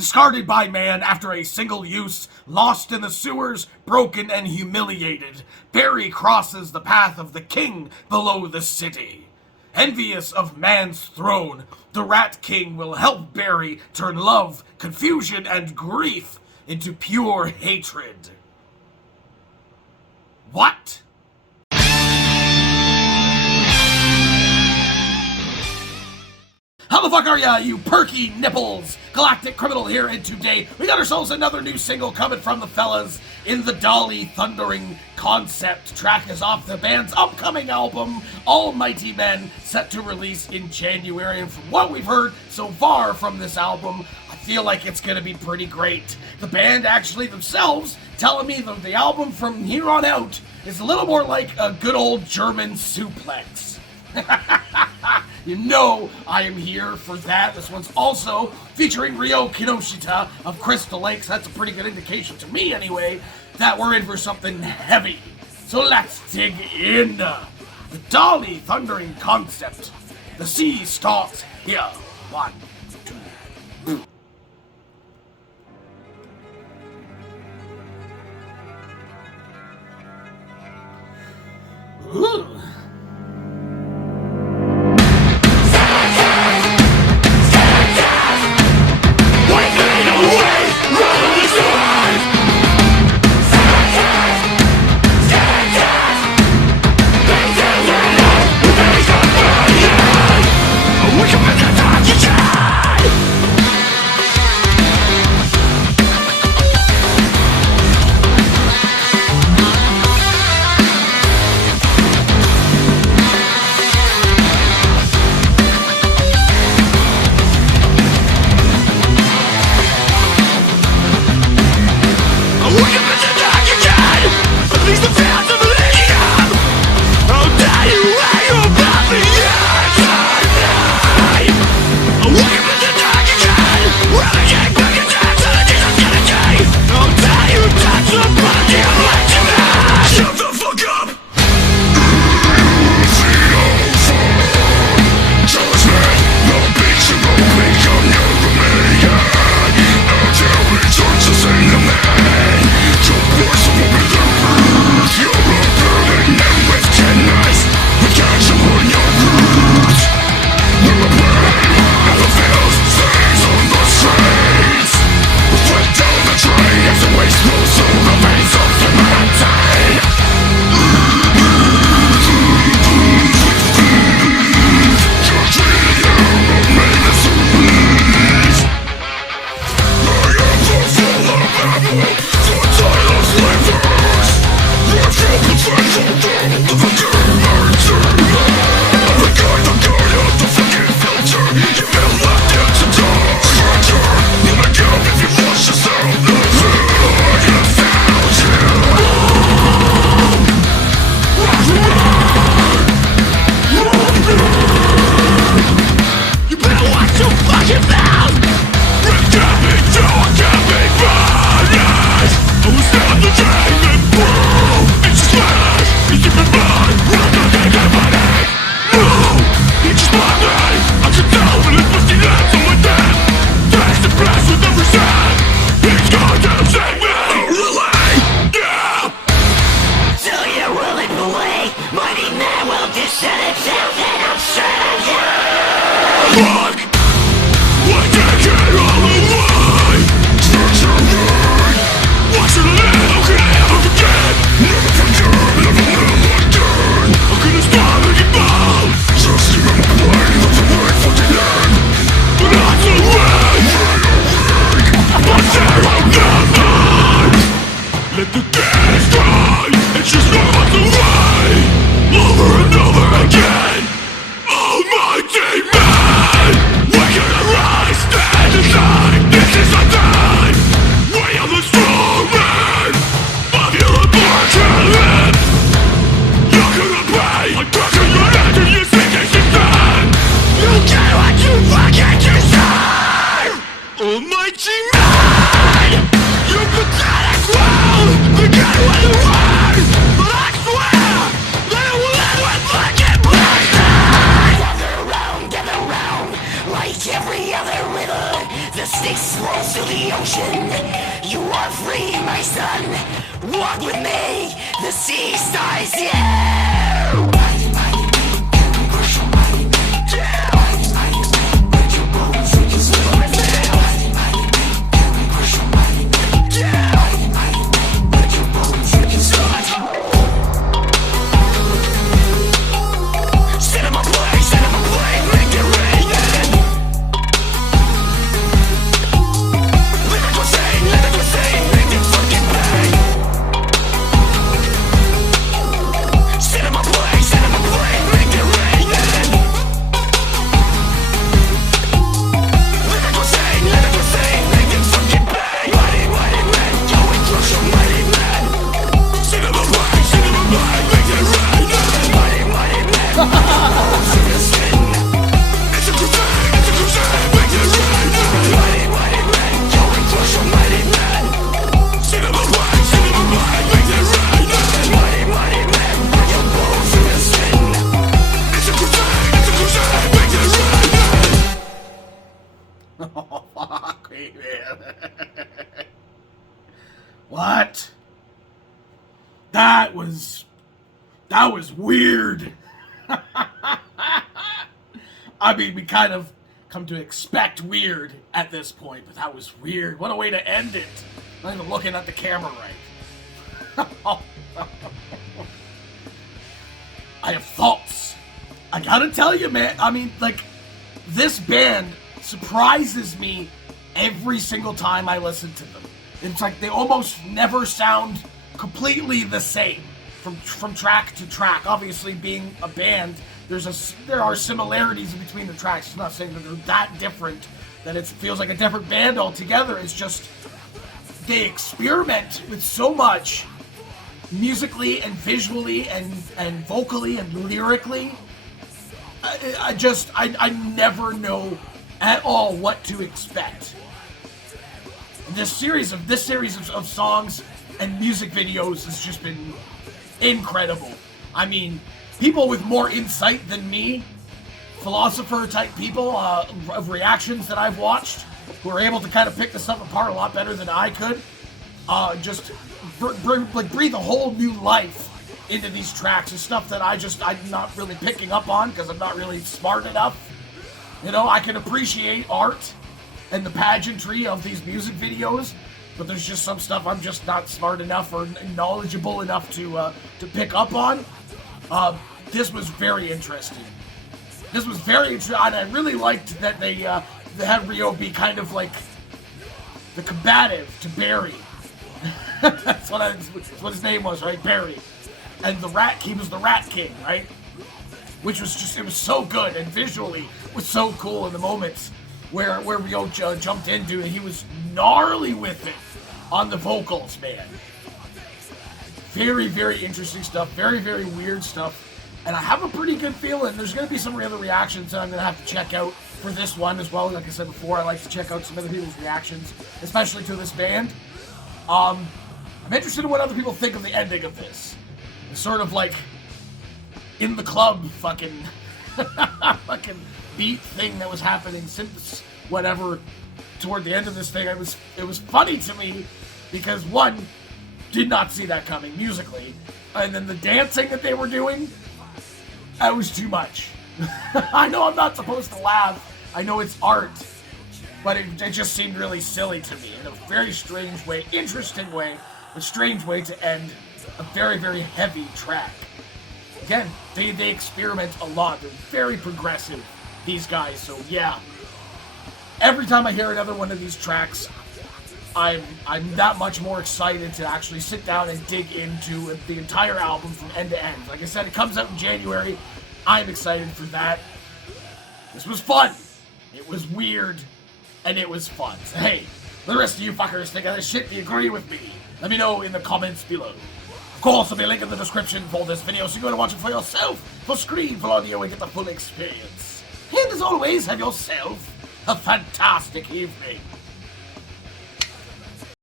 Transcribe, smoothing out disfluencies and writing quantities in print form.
discarded by man after a single use, lost in the sewers, broken and humiliated, Barry crosses the path of the king below the city. Envious of man's throne, the Rat King will help Barry turn love, confusion, and grief into pure hatred. What? How the fuck are ya, you perky nipples? Galactic Criminal here, and today we got ourselves another new single coming from the fellas in the Dali thundering concept. Track is off the band's upcoming album, Almighty Men, set to release in January. And from what we've heard so far from this album, I feel like it's gonna be pretty great. The band actually themselves telling me that the album from here on out is a little more like a good old German suplex. You know I am here for that. This one's also featuring Kinoshita of Crystal Lakes. That's a pretty good indication to me anyway that we're in for something heavy. So let's dig in. The Dali thundering concept. The sea starts here. 1, 2. Ooh. Every other riddle, the stakes slow to the ocean. You are free, my son. Walk with me. The sea stars you. Oh, fuck me, man. What? That was weird. I mean, we kind of come to expect weird at this point, but that was weird. What a way to end it. Not even looking at the camera right. I have thoughts. I gotta tell you, man. I mean, like, this band surprises me every single time I listen to them. It's like they almost never sound completely the same from track to track. Obviously, being a band, there are similarities between the tracks. It's not saying that they're that different that it feels like a different band altogether. It's just they experiment with so much musically and visually and vocally and lyrically. I never know at all what to expect. This series of songs and music videos has just been incredible. I mean, people with more insight than me, philosopher type people of reactions that I've watched, who are able to kind of pick this stuff apart a lot better than I could, just breathe a whole new life into these tracks. It's stuff that I'm not really picking up on because I'm not really smart enough. You know, I can appreciate art and the pageantry of these music videos, but there's just some stuff I'm just not smart enough or knowledgeable enough to pick up on. This was very interesting. This was very interesting, and I really liked that they had Ryo be kind of like the combative to Barry. That's what his name was, right? Barry. And he was the Rat King, right? Which was just, it was so good, and visually was so cool in the moments where Ryo jumped into, and he was gnarly with it on the vocals, man. Very, very interesting stuff, very, very weird stuff, and I have a pretty good feeling there's going to be some other reactions that I'm going to have to check out for this one as well. Like I said before, I like to check out some other people's reactions, especially to this band. I'm interested in what other people think of the ending of this. It's sort of like in the club fucking beat thing that was happening since whatever toward the end of this thing. It was funny to me because one, did not see that coming musically, and then the dancing that they were doing, that was too much. I know I'm not supposed to laugh. I know it's art, but it just seemed really silly to me in a very strange way, interesting way, a strange way to end a very, very heavy track. Again, they experiment a lot. They're very progressive, these guys, so yeah. Every time I hear another one of these tracks, I'm that much more excited to actually sit down and dig into the entire album from end to end. Like I said, it comes out in January. I'm excited for that. This was fun. It was weird, and it was fun. So, hey, the rest of you fuckers think of this shit, do you agree with me? Let me know in the comments below. Of course, there'll be a link in the description for this video, so you go to watch it for yourself, for screen, for audio, and get the full experience. And as always, have yourself a fantastic evening.